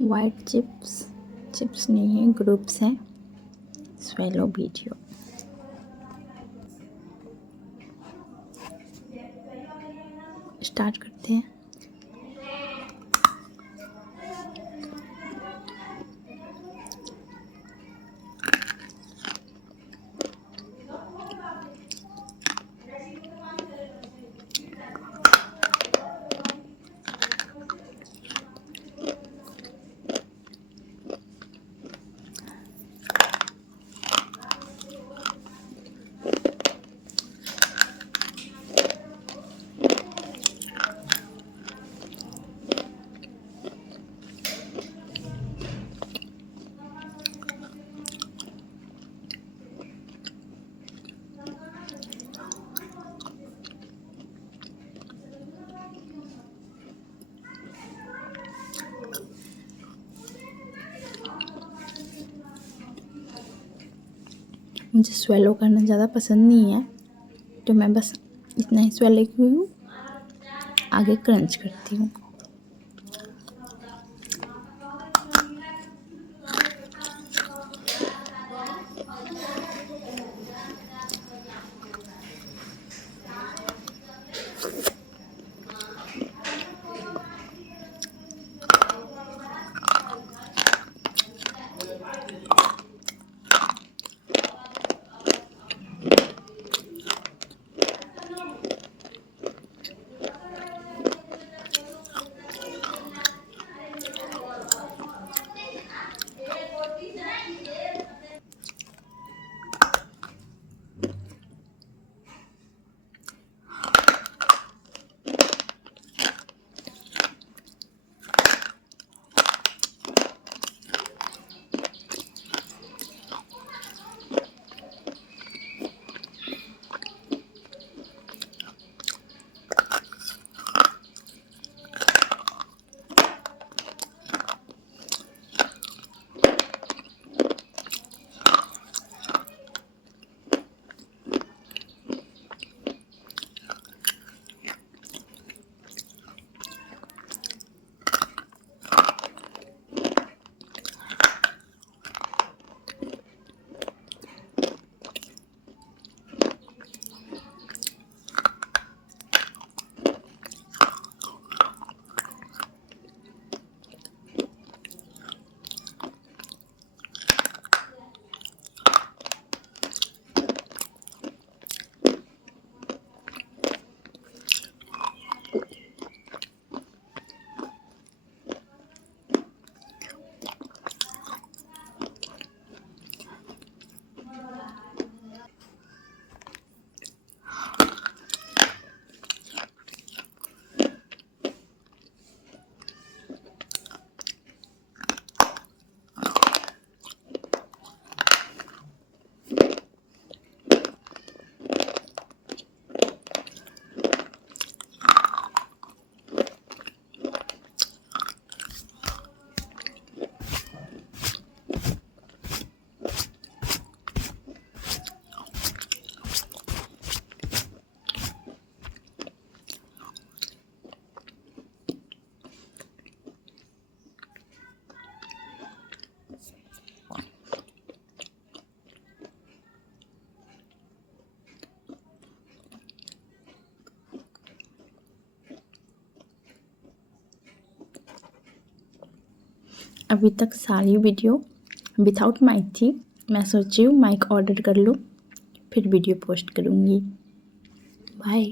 White chips chips नहीं है, ग्रुप्स हैं। Swallow video. स्टार्ट करते हैं। मुझे स्वेलो करना ज़्यादा पसंद नहीं है, तो मैं बस इतना ही स्वेलो की हूँ। आगे क्रंच करती हूँ। अभी तक सारी वीडियो विदाउट माइक थी। मैं सोची हूँ माइक ऑर्डर कर लूँ, फिर वीडियो पोस्ट करूँगी। बाय।